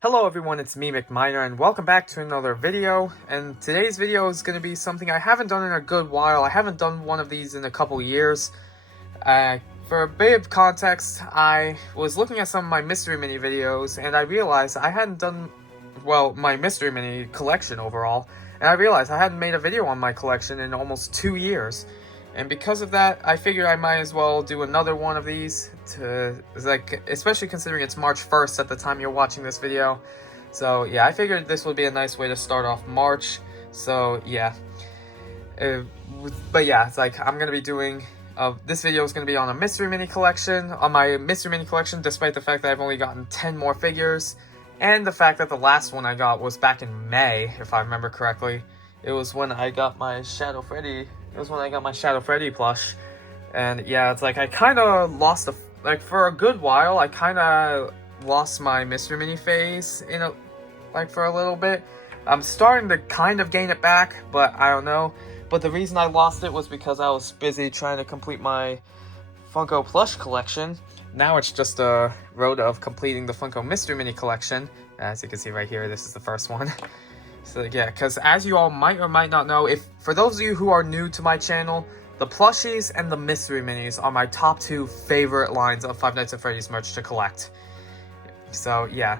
Hello everyone, it's me, McMiner, and welcome back to another video. And today's video is going to be something I haven't done in a good while. I haven't done one of these in a couple years. For a bit of context, I was looking at some of my Mystery Mini videos, and I realized I hadn't done, well, my Mystery Mini collection overall. And I realized I hadn't made a video on my collection in almost 2 years. And because of that, I figured I might as well do another one of these, especially considering it's March 1st at the time you're watching this video. So yeah, I figured this would be a nice way to start off March. So yeah. But yeah, it's like I'm going to be doing, this video is going to be on a Mystery Mini collection, on my Mystery Mini collection, despite the fact that I've only gotten 10 more figures. And the fact that the last one I got was back in May, if I remember correctly. It was when I got my Shadow Freddy plush. And yeah, it's like I kind of lost for a good while, I kind of lost my Mystery Mini phase for a little bit. I'm starting to kind of gain it back, but I don't know. But the reason I lost it was because I was busy trying to complete my Funko plush collection. Now it's just a road of completing the Funko Mystery Mini collection. As you can see right here, this is the first one. So yeah, because as you all might or might not know, for those of you who are new to my channel, the plushies and the Mystery Minis are my top 2 favorite lines of Five Nights at Freddy's merch to collect. So yeah,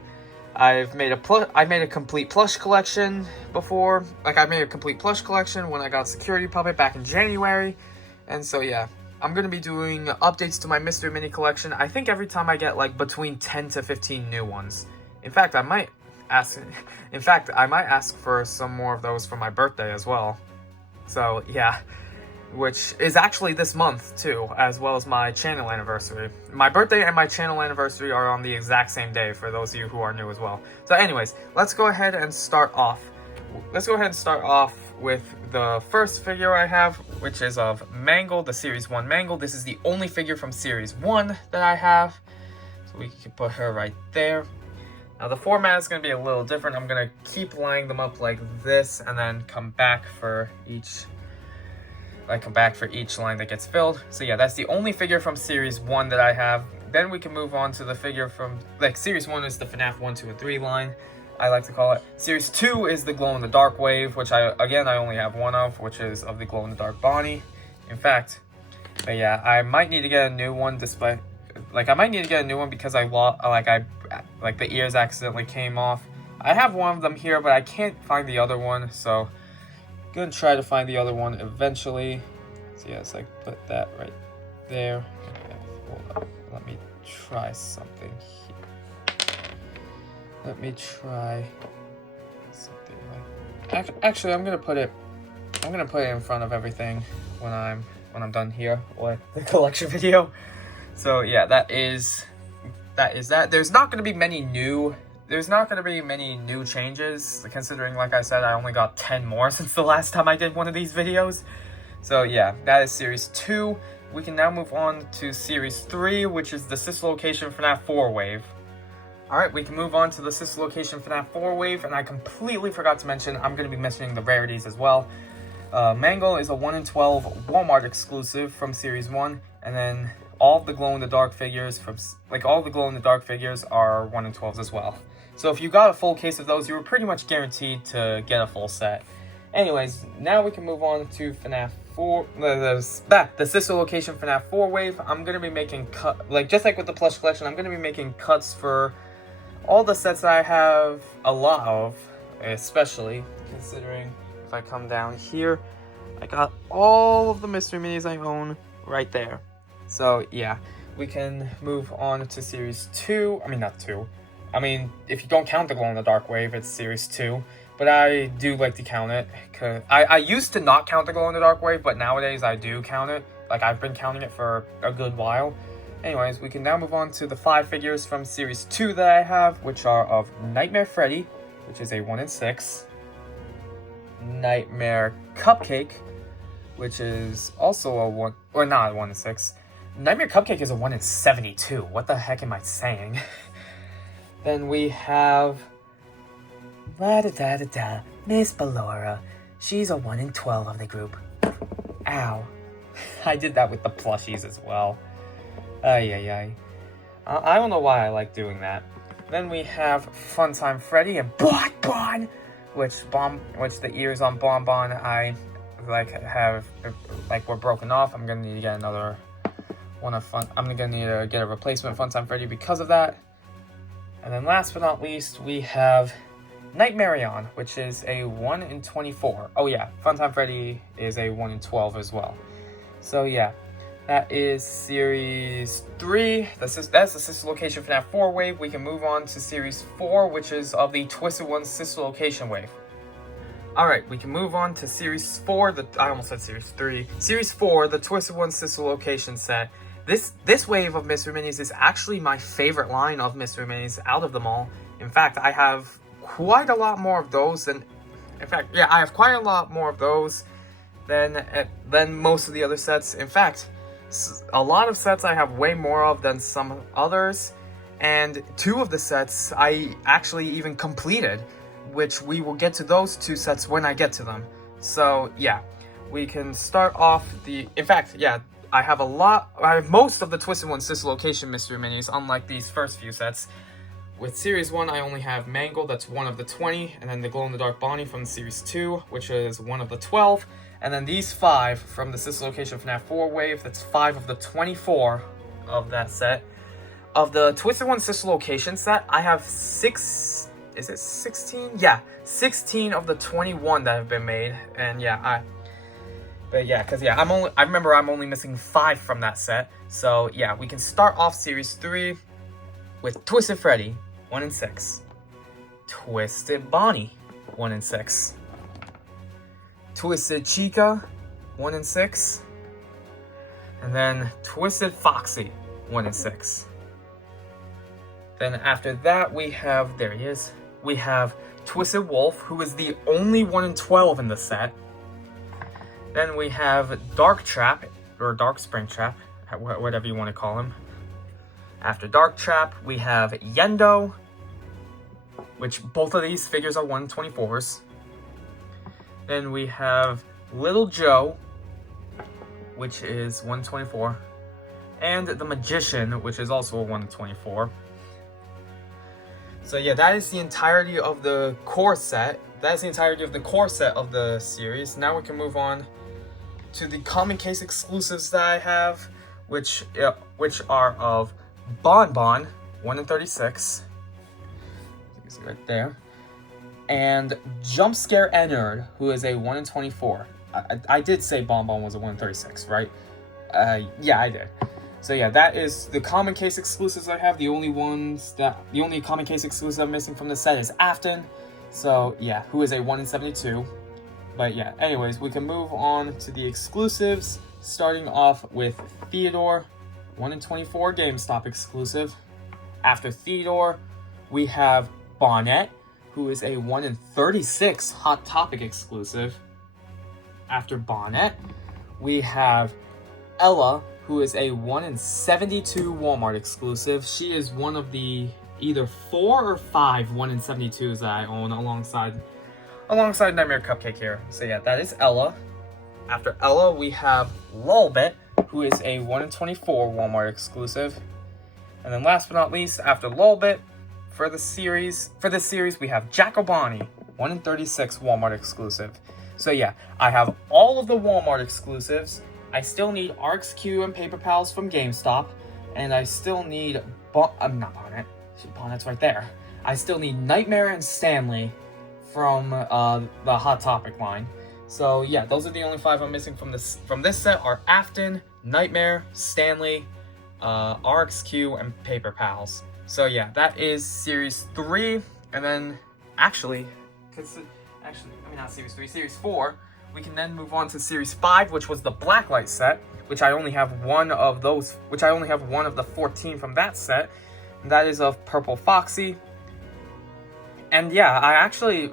I made a complete plush collection before. I made a complete plush collection when I got Security Puppet back in January. And so yeah, I'm going to be doing updates to my Mystery Mini collection. I think every time I get between 10 to 15 new ones. In fact, I might ask for some more of those for my birthday as well. So yeah, which is actually this month too, as well as my channel anniversary. My birthday and my channel anniversary are on the exact same day for those of you who are new as well. So anyways, let's go ahead and start off. With the first figure I have, which is of Mangle, the Series 1 Mangle. This is the only figure from Series 1 that I have. So we can put her right there. Now the format is going to be a little different. I'm going to keep lining them up like this and then come back for each line that gets filled. So yeah, that's the only figure from Series 1 that I have. Then we can move on to the figure from, Series 1 is the FNAF 1, 2, and 3 line, I like to call it. Series 2 is the glow-in-the-dark wave, which I only have one of, which is of the glow-in-the-dark Bonnie. In fact, but yeah, I might need to get a new one because the ears accidentally came off. I have one of them here, but I can't find the other one, so I'm gonna try to find the other one eventually. So yeah, it's put that right there. Okay, hold up. Let me try something here. Actually, I'm gonna put it in front of everything when I'm done here with the collection video. So yeah, that is that. There's not gonna be many new changes, considering, like I said, I only got 10 more since the last time I did one of these videos. So yeah, that is Series 2. We can now move on to Series 3, which is the Sister Location FNAF 4 wave. Alright, we can move on to the Sister Location FNAF 4 wave, and I completely forgot to mention, I'm going to be mentioning the rarities as well. Mangle is a 1 in 12 Walmart exclusive from Series 1, and then all of the glow-in-the-dark figures are 1 in 12s as well. So if you got a full case of those, you were pretty much guaranteed to get a full set. Anyways, now we can move on to FNAF 4, the Sister Location FNAF 4 wave. I'm going to be making just like with the plush collection, I'm going to be making cuts for all the sets that I have a lot of, especially considering if I come down here, I got all of the Mystery Minis I own right there. So yeah, we can move on to Series 2. Not 2. If you don't count the glow-in-the-dark wave, it's Series 2. But I do like to count it. Cause I used to not count the glow-in-the-dark wave, but nowadays I do count it. I've been counting it for a good while. Anyways, we can now move on to the 5 figures from Series 2 that I have, which are of Nightmare Freddy, which is a 1 in 6. Nightmare Cupcake, which is also a 1 in 6. Nightmare Cupcake is a 1 in 72. What the heck am I saying? Then we have Miss Ballora. She's a 1 in 12 of the group. Ow. I did that with the plushies as well. Ay. I don't know why I like doing that. Then we have Funtime Freddy and Bonbon, which the ears on Bonbon I were broken off. I'm gonna need to get another one of Fun. I'm gonna need to get a replacement Funtime Freddy because of that. And then last but not least, we have Nightmarion, which is a 1 in 24. Oh yeah, Funtime Freddy is a 1 in 12 as well. So yeah, that is Series 3. That's the sister location FNAF 4 wave. We can move on to Series 4, which is of the Twisted One sister location wave. Alright, we can move on to Series 4. I almost said Series 3. Series 4, the Twisted One sister location set. This wave of Mystery Minis is actually my favorite line of Mystery Minis out of them all. In fact, I have quite a lot more of those than... In fact, yeah, I have quite a lot more of those than most of the other sets. In fact, a lot of sets I have way more of than some others. And 2 of the sets I actually even completed, which we will get to those 2 sets when I get to them. So, yeah, we can start off in fact, yeah, I have most of the Twisted One sister location Mystery Minis, unlike these first few sets. With Series 1, I only have Mangle, that's 1 of the 20, and then the glow-in-the-dark Bonnie from Series 2, which is 1 of the 12, and then these 5 from the sister location FNAF 4 wave, that's 5 of the 24 of that set. Of the Twisted One sister location set, I have 16? Yeah, 16 of the 21 that have been made, and yeah, I remember I'm only missing 5 from that set. So yeah, we can start off Series 3 with Twisted Freddy, 1 in 6. Twisted Bonnie, 1 in 6. Twisted Chica, 1 in 6. And then Twisted Foxy, 1 in 6. Then after that we have, there he is, we have Twisted Wolf, who is the only 1 in 12 in the set. Then we have Dark Trap, or Dark Spring Trap, whatever you want to call him. After Dark Trap, we have Yendo, which both of these figures are 1 in 24s. Then we have Little Joe, which is 1 in 24. And the Magician, which is also a 1 in 24. So yeah, that is the entirety of the core set. That is the entirety of the core set of the series. Now we can move on to the common case exclusives that I have, which are of Bonbon, 1 in 36. You see right there. And Jump Scare Ennard, who is a 1 in 24. I did say Bonbon was a 1 in 36, right? Yeah, I did. So yeah, that is the common case exclusives I have. The only common case exclusive I'm missing from the set is Afton. So yeah, who is a 1 in 72. But yeah, anyways, we can move on to the exclusives, starting off with Theodore, 1 in 24 GameStop exclusive. After Theodore, we have Bonnet, who is a 1 in 36 Hot Topic exclusive. After Bonnet, we have Ella, who is a 1 in 72 Walmart exclusive. She is one of the either 4 or 5 1 in 72s that I own alongside Nightmare Cupcake here. So yeah, that is Ella. After Ella, we have Lulbit, who is a 1 in 24 Walmart exclusive. And then last but not least, after Lulbit, for this series, we have Jack-O-Bonnie, 1 in 36 Walmart exclusive. So yeah, I have all of the Walmart exclusives. I still need RxQ and Paper Pals from GameStop, and I still need not Bonnet. Bonnet's right there. I still need Nightmare and Stanley from the Hot Topic line. So yeah, those are the only 5 I'm missing from this set are Afton, Nightmare, Stanley, RxQ, and Paper Pals. So yeah, that is Series 3, and then not Series 3, Series 4, we can then move on to Series 5, which was the Blacklight set, which I only have one of the 14 from that set, and that is of Purple Foxy. And yeah, I actually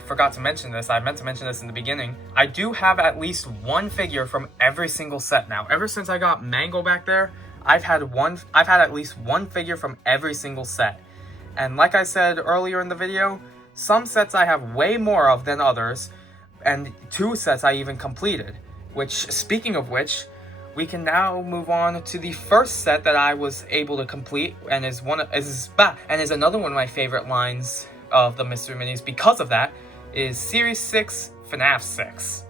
forgot to mention this. I meant to mention this in the beginning. I do have at least one figure from every single set now. Ever since I got Mango back there, I've had at least one figure from every single set. And like I said earlier in the video, some sets I have way more of than others, and 2 sets I even completed. Which, speaking of which, we can now move on to the first set that I was able to complete, and is another one of my favorite lines of the Mystery Minis because of that, is Series 6, FNAF 6.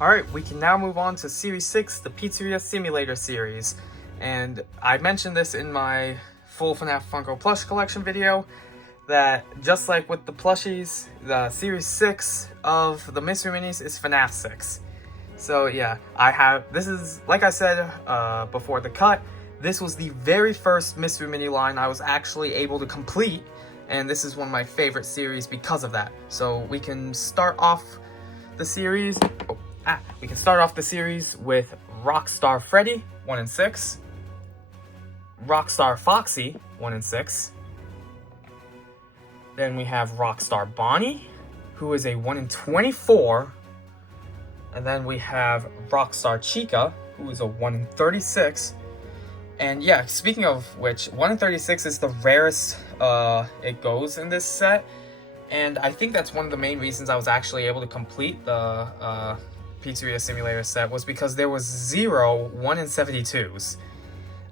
Alright, we can now move on to Series 6, the Pizzeria Simulator series. And I mentioned this in my full FNAF Funko plush collection video, that just like with the plushies, the Series 6 of the Mystery Minis is FNAF 6. So yeah, this is, like I said before the cut, this was the very first Mystery Mini line I was actually able to complete, and this is one of my favorite series because of that. So we can start off the series, with Rockstar Freddy, 1 in 6, Rockstar Foxy, 1 in 6, then we have Rockstar Bonnie, who is a 1 in 24, and then we have Rockstar Chica, who is a 1 in 36. And yeah, speaking of which, 1 in 36 is the rarest it goes in this set. And I think that's one of the main reasons I was actually able to complete the Pizzeria Simulator set, was because there was 0 1 in 72s.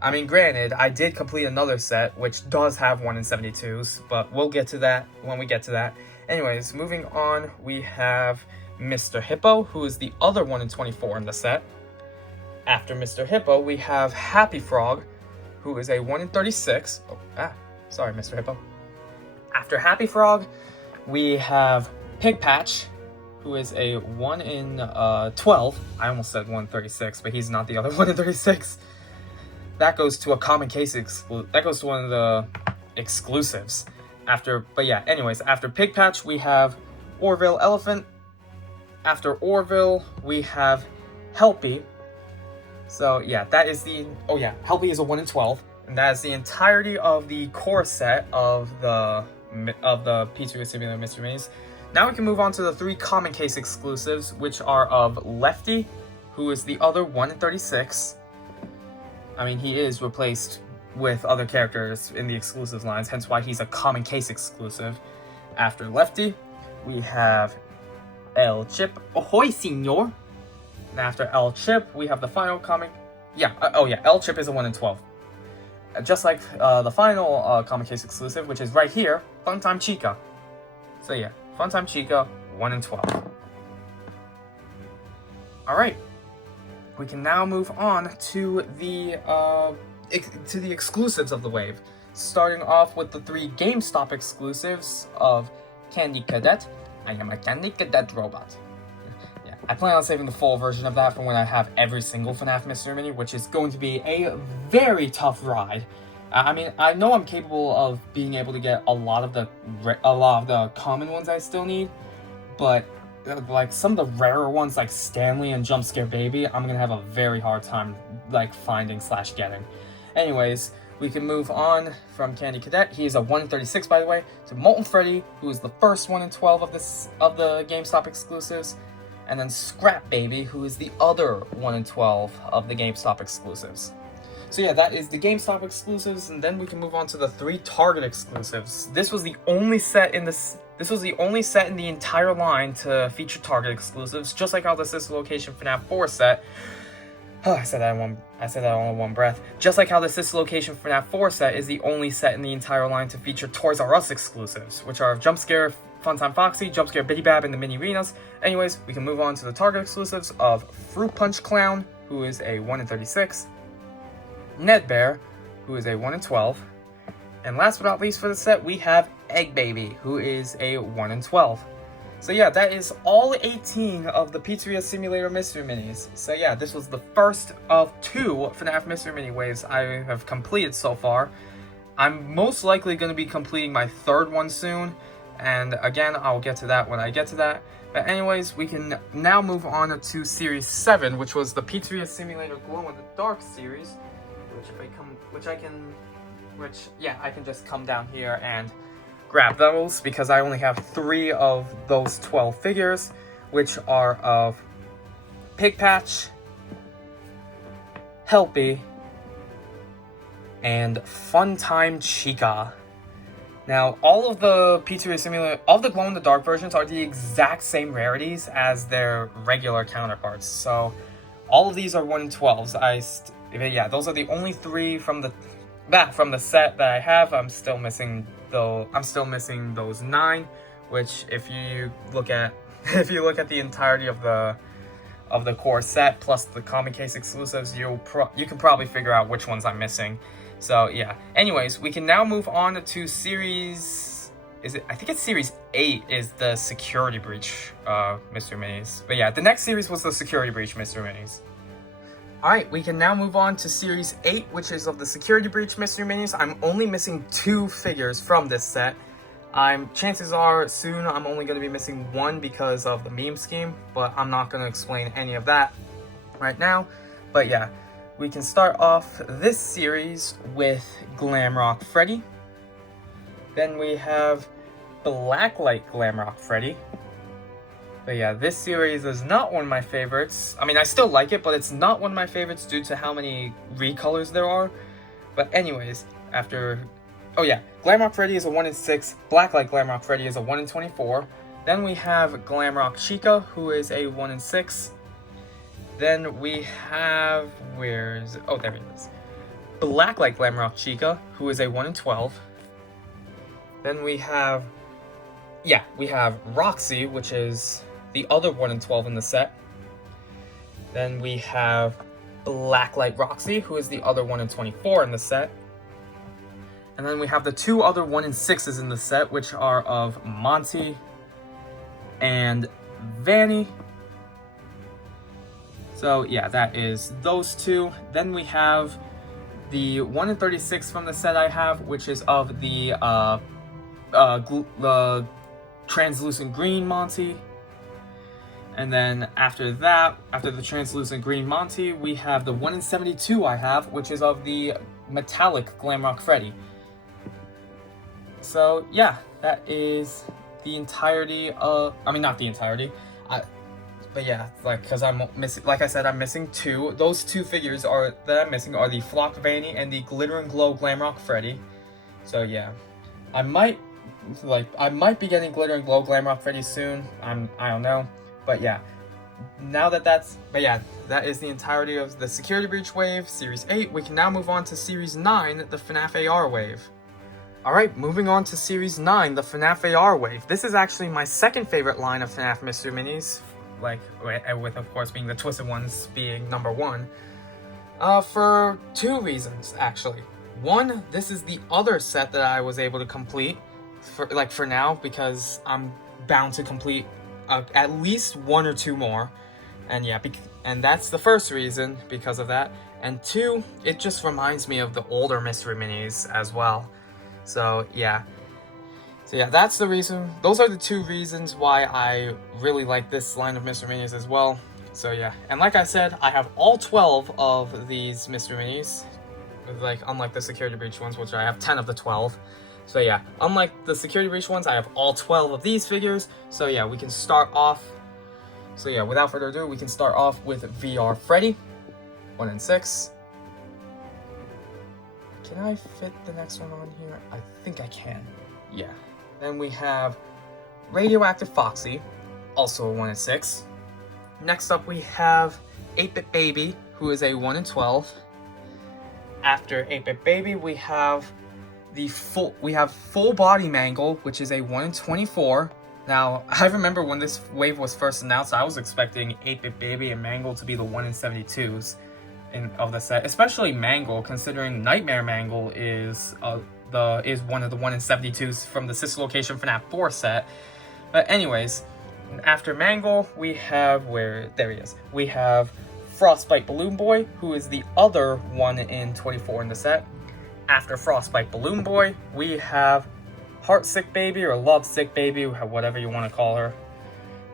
I mean, granted, I did complete another set, which does have 1 in 72s, but we'll get to that when we get to that. Anyways, moving on, we have Mr. Hippo, who is the other 1 in 24 in the set. After Mr. Hippo, we have Happy Frog, who is a 1 in 36. Sorry, Mr. Hippo. After Happy Frog, we have Pig Patch, who is a 1 in 12. I almost said 1 in 36, but he's not the other 1 in 36. That goes to a common case that goes to one of the exclusives. After Pig Patch, we have Orville Elephant. After Orville, we have Helpy. So yeah, that is Helpy is a 1 in 12, and that is the entirety of the core set of the Pizzeria Simulator Mystery Minis. Now we can move on to the 3 common case exclusives, which are of Lefty, who is the other 1 in 36. I mean, he is replaced with other characters in the exclusives lines, hence why he's a common case exclusive. After Lefty, we have El Chip. Ahoy, senor! And after El Chip, we have the final comic. El Chip is a 1 in 12. Just like the final comic case exclusive, which is right here, Funtime Chica. So yeah, Funtime Chica, 1 in 12. Alright, we can now move on to the exclusives of the wave. Starting off with the 3 GameStop exclusives of Candy Cadet. I am a Candy Cadet robot. Yeah, I plan on saving the full version of that for when I have every single FNAF Mystery Mini, which is going to be a very tough ride. I mean, I know I'm capable of being able to get a lot of the common ones I still need, but like some of the rarer ones like Stanley and Jump Scare Baby, I'm gonna have a very hard time like finding / getting. Anyways, we can move on from Candy Cadet. He is a 1 in 36, by the way, to Molten Freddy, who is the first 1 in 12 of the GameStop exclusives, and then Scrap Baby, who is the other 1 in 12 of the GameStop exclusives. So yeah, that is the GameStop exclusives, and then we can move on to the 3 Target exclusives. This was the only set in the entire line to feature Target exclusives, just like how the Sister Location FNAF 4 set. I said that all in one breath. Just like how the Sister Location FNAF 4 set is the only set in the entire line to feature Toys R Us exclusives, which are Jump Scare Funtime Foxy, Jump Scare Bitty Bab, and the Mini Arenas. Anyways, we can move on to the Target exclusives of Fruit Punch Clown, who is a 1 in 36, Ned Bear, who is a 1 in 12, and last but not least for the set, we have Egg Baby, who is a 1 in 12. So yeah, that is all 18 of the Pizzeria Simulator Mystery Minis. So yeah, this was the first of 2 FNAF Mystery Mini waves I have completed so far. I'm most likely going to be completing my 3rd one soon, and again, I'll get to that when I get to that. But anyways, we can now move on to Series 7, which was the Pizzeria Simulator Glow in the Dark series, I can just come down here and grab those, because I only have 3 of those 12 figures, which are of Pig Patch, Helpy, and Funtime Chica. Now, all of the Pizzeria Simulator, all the glow-in-the-dark versions are the exact same rarities as their regular counterparts. So, all of these are 1 in 12s. Yeah, those are the only 3 from the set that I have. I'm still missing those 9, which if you look at the entirety of the core set plus the comic case exclusives, you can probably figure out which ones I'm missing. So yeah. Anyways, we can now move on to series. I think it's series 8 is the Security Breach Mystery Minis. But yeah, the next series was the Security Breach Mystery Minis. Alright, we can now move on to series 8, which is of the Security Breach Mystery Minis. I'm only missing 2 figures from this set. Chances are soon I'm only going to be missing 1 because of the meme scheme, but I'm not going to explain any of that right now. But yeah, we can start off this series with Glamrock Freddy. Then we have Blacklight Glamrock Freddy. But yeah, this series is not one of my favorites. I mean, I still like it, but it's not one of my favorites due to how many recolors there are. But anyways, oh yeah, Glamrock Freddy is a 1 in 6. Blacklight Glamrock Freddy is a 1 in 24. Then we have Glamrock Chica, who is a 1 in 6. Then we have, oh, there it is. Blacklight Glamrock Chica, who is a 1 in 12. Then we have Roxy, which is the other 1 in 12 in the set. Then we have Blacklight Roxy, who is the other 1 in 24 in the set. And then we have the 2 other 1 in 6s in the set, which are of Monty and Vanny. So yeah, that is those 2. Then we have the 1 in 36 from the set I have, which is of the translucent green Monty. And then after that, after the translucent green Monty, we have the 1 in 72 I have, which is of the metallic Glamrock Freddy. So yeah, that is the entirety of, I mean, not the entirety, but yeah, because I'm missing, like I said, I'm missing 2. Those 2 figures that I'm missing are the Flock Vanny and the Glitter and Glow Glamrock Freddy. So yeah, I might be getting Glitter and Glow Glamrock Freddy soon. I don't know, but yeah. That is the entirety of the Security Breach wave, Series 8. We can now move on to Series 9, the FNAF AR wave. Alright, moving on to Series 9, the FNAF AR wave. This is actually my second favorite line of FNAF Mystery Minis, with of course being the Twisted Ones being number 1. For 2 reasons, actually. One, this is the other set that I was able to complete for now, because I'm bound to complete at least 1 or 2 more. And yeah, and that's the first reason, because of that. And 2, it just reminds me of the older Mystery Minis as well. So yeah, that's the reason. Those are the 2 reasons why I really like this line of Mystery Minis as well. So yeah, and like I said, I have all 12 of these Mystery Minis, unlike the Security Breach ones, which I have 10 of the 12. So yeah, unlike the Security Breach ones, I have all 12 of these figures. So yeah, we can start off. So yeah, without further ado, we can start off with VR Freddy, 1 in 6. Can I fit the next one on here? I think I can. Yeah. Then we have Radioactive Foxy, also a 1 in 6. Next up we have 8-Bit Baby, who is a 1 in 12. After 8-Bit Baby, we have Full Body Mangle, which is a 1 in 24. Now, I remember when this wave was first announced, I was expecting 8-Bit Baby and Mangle to be the 1 in 72s of the set, especially Mangle, considering Nightmare Mangle is one of the 1 in 72s from the Sister Location FNAF 4 set. But anyways, after Mangle, we have we have Frostbite Balloon Boy, who is the other 1 in 24 in the set. After Frostbite Balloon Boy, we have Heartsick Baby or Lovesick Baby, whatever you want to call her.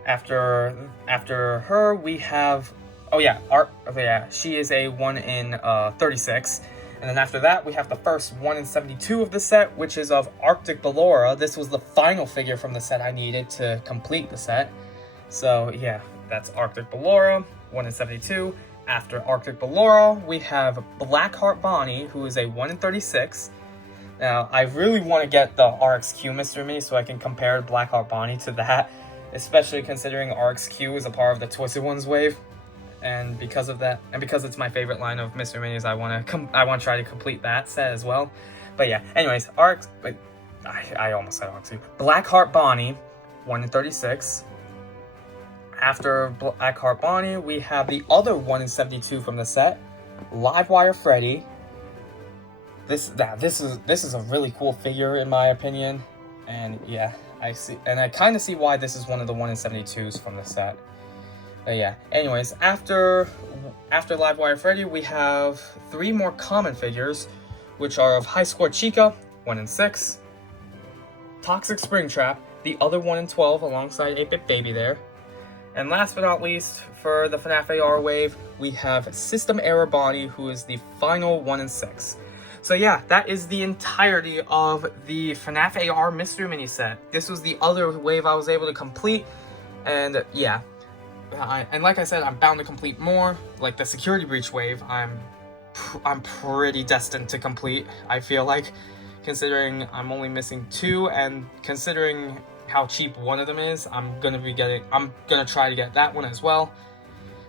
After her, we have, she is a 1 in 36. And then after that, we have the first 1 in 72 of the set, which is of Arctic Ballora. This was the final figure from the set I needed to complete the set. So yeah, that's Arctic Ballora, 1 in 72. After Arctic Ballora, we have Blackheart Bonnie, who is a 1 in 36. Now, I really want to get the RXQ Mystery Mini so I can compare Blackheart Bonnie to that, especially considering RXQ is a part of the Twisted Ones wave. and because of that, and because it's my favorite line of Mystery Minis, I want to try to complete that set as well. But yeah, anyways, I almost said Oxy. Blackheart Bonnie, 1 in 36. After Blackheart Bonnie, we have the other 1 in 72 from the set, Livewire Freddy. This is a really cool figure in my opinion, and yeah, I kind of see why this is one of the 1 in 72s from the set. But yeah, anyways, after Livewire Freddy, we have 3 more common figures, which are of High Score Chica, 1 in 6, Toxic Springtrap, the other 1 in 12 alongside 8-Bit Baby there. And last but not least, for the FNAF AR wave, we have System Error Bonnie, who is the final 1 in 6. So yeah, that is the entirety of the FNAF AR Mystery Mini set. This was the other wave I was able to complete, and yeah. And like I said, I'm bound to complete more. Like the Security Breach wave, I'm pretty destined to complete, I feel like. Considering I'm only missing 2, and considering how cheap one of them is, I'm gonna try to get that one as well.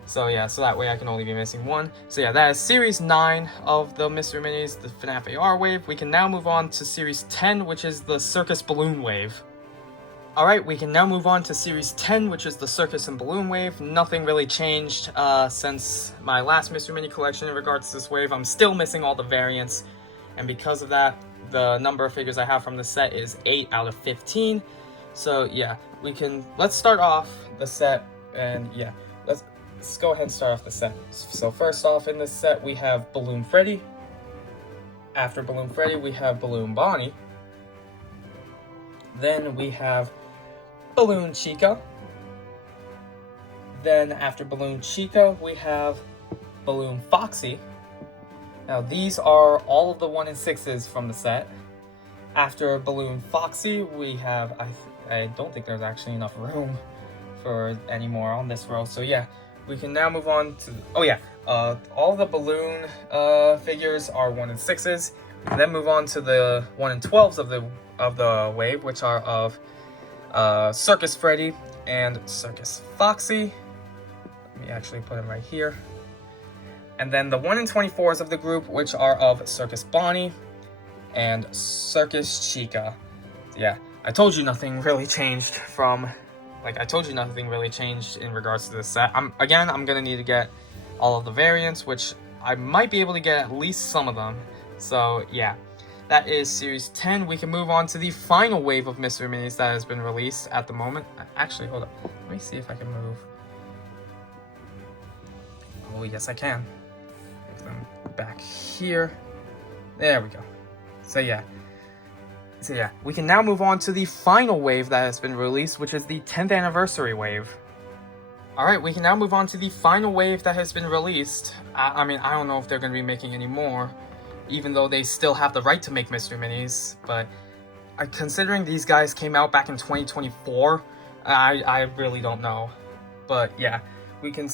So yeah, so that way I can only be missing 1. So yeah, that is Series 9 of the Mystery Minis, the FNAF AR wave. We can now move on to Series 10, which is the Circus Balloon wave. Alright, we can now move on to Series 10, which is the Circus and Balloon wave. Nothing really changed since my last Mystery Mini collection in regards to this wave. I'm still missing all the variants, and because of that, the number of figures I have from the set is 8 out of 15. So yeah, let's start off the set, and yeah, let's go ahead and start off the set. So first off in this set, we have Balloon Freddy. After Balloon Freddy, we have Balloon Bonnie. Then we have Balloon Chica. Then after Balloon Chica, we have Balloon Foxy. Now these are all of the 1 in 6s from the set. After Balloon Foxy, we have, I don't think there's actually enough room for any more on this row. So yeah, we can now move on to, oh yeah, all the balloon figures are 1 in 6s. And then move on to the 1 in 12s of the wave, which are of Circus Freddy and Circus Foxy. Let me actually put them right here. And then the 1 in 24s of the group, which are of Circus Bonnie and Circus Chica. Yeah, I told you nothing really changed in regards to this set. I'm gonna need to get all of the variants, which I might be able to get at least some of them. So yeah, that is Series 10. We can move on to the final wave of Mystery Minis that has been released at the moment. Actually, hold up. Let me see if I can move. Oh, yes, I can. Move them back here. There we go. So yeah, we can now move on to the final wave that has been released, which is the 10th anniversary wave. Alright, we can now move on to the final wave that has been released. I mean, I don't know if they're going to be making any more, even though they still have the right to make Mystery Minis, but considering these guys came out back in 2024, I really don't know. But yeah, we can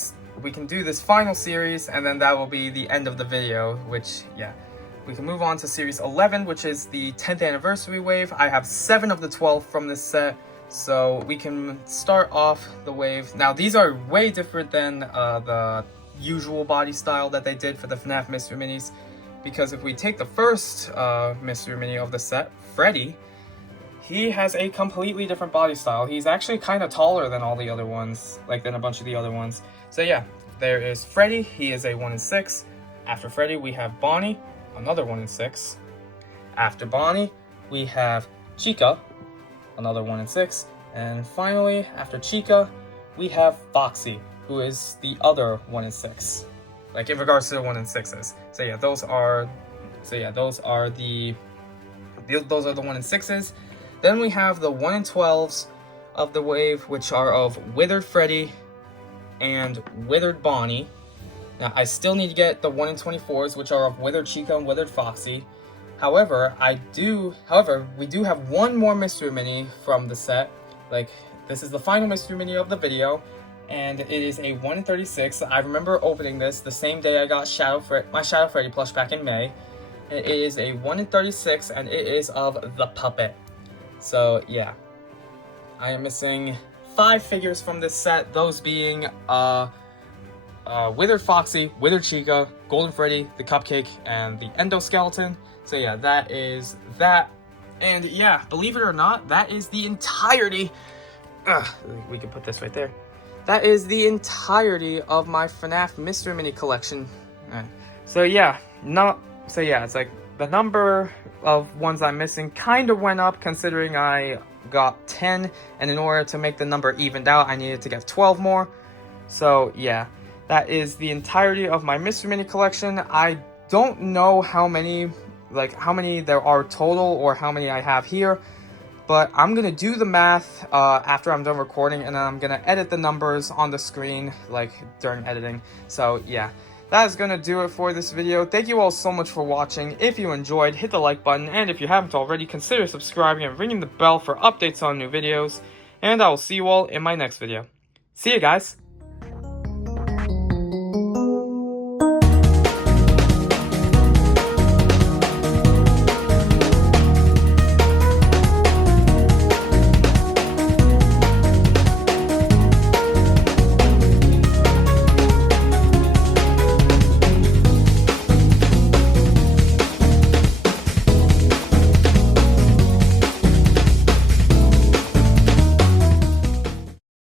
do this final series, and then that will be the end of the video, which, yeah. We can move on to Series 11, which is the 10th anniversary wave. I have 7 of the 12 from this set, so we can start off the wave. Now, these are way different than the usual body style that they did for the FNAF Mystery Minis, because if we take the first Mystery Mini of the set, Freddy, he has a completely different body style. He's actually kind of taller than all the other ones, than a bunch of the other ones. So yeah, there is Freddy. He is a 1 in 6. After Freddy, we have Bonnie, another 1 in 6. After Bonnie, we have Chica, another 1 in 6. And finally, after Chica, we have Foxy, who is the other 1 in 6. In regards to the 1 in 6s. So yeah, those are the 1 in 6s. Then we have the 1 in 12s of the wave, which are of Withered Freddy and Withered Bonnie. Now, I still need to get the 1 in 24s, which are of Withered Chica and Withered Foxy. However, we do have one more Mystery Mini from the set. This is the final Mystery Mini of the video, and it is a 1 in 36. I remember opening this the same day I got my Shadow Freddy plush back in May. It is a 1 in 36, and it is of the Puppet. So, yeah. I am missing 5 figures from this set, those being, Withered Foxy, Withered Chica, Golden Freddy, the Cupcake, and the Endoskeleton. So yeah, that is that. And yeah, believe it or not, that is the entirety. We can put this right there. That is the entirety of my FNAF Mystery Mini Collection. Alright. So yeah, it's like the number of ones I'm missing kind of went up considering I got 10, and in order to make the number evened out, I needed to get 12 more. So yeah, that is the entirety of my Mystery Mini Collection. I don't know how many there are total or how many I have here, but I'm gonna do the math after I'm done recording, and then I'm gonna edit the numbers on the screen like during editing. So yeah, that is gonna do it for this video. Thank you all so much for watching. If you enjoyed, hit the like button, and if you haven't already, consider subscribing and ringing the bell for updates on new videos, and I will see you all in my next video. See you guys!